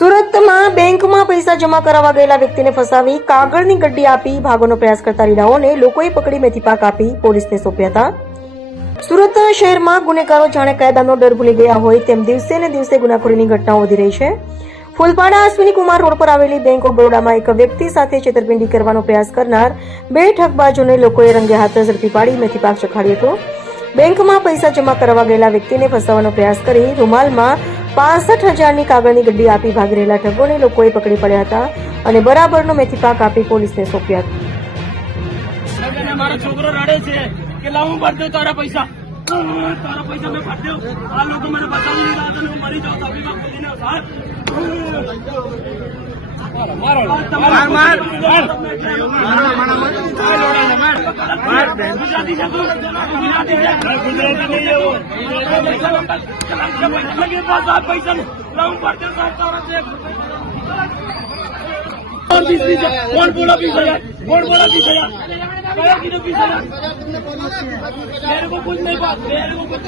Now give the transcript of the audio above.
સુરતમાં બેંકમાં પૈસા જમા કરાવવા ગયેલા વ્યક્તિને ફસાવી કાગળની ગડ્ડી આપી ભાગવાનો પ્રયાસ કરતા રીડાઓને લોકોએ પકડી મેથીપાક આપી પોલીસને સોંપ્યા હતા. સુરત શહેરમાં ગુનેગારો જાણે કાયદાનો ડર ભૂલી ગયા હોય તેમ દિવસે ને દિવસે ગુનાખોરીની ઘટનાઓ વધી રહી છે. ફૂલપાડા અશ્વિની કુમાર રોડ પર આવેલી બેંક ઓફ બરોડામાં એક વ્યક્તિ સાથે છેતરપિંડી કરવાનો પ્રયાસ કરનાર બે ઠગબાજોને લોકોએ રંગે હાથ ઝડપી પાડી મેથીપાક ચખાડ્યો હતો. બેંકમાં પૈસા જમા કરાવવા ગયેલા વ્યક્તિને ફસાવવાનો પ્રયાસ કરી રૂમાલમાં 65,000ની કાગળની ગડ્ડી આપી ભાગી રહેલા ઠગોને લોકોએ પકડી પડ્યા હતા અને બરાબરનો મેથીપાક આપી પોલીસને સોંપ્યા હતા. મારો છોકરો રડે છે કે લાવું ભરતો તારા પૈસા મેં ભરતો. આ લોકો મને બતાવી દીધા હતા, હું મરી જાઉં તબીમાં ખોલીને ગુજરાતી છે તું, ગુજરાતી છે પૈસા લાવું ભરતો कौन बोला 20,000? कौन बोला 20,000? क्या किलो 20,000? मेरे को कुछ नहीं बात, मेरे को कुछ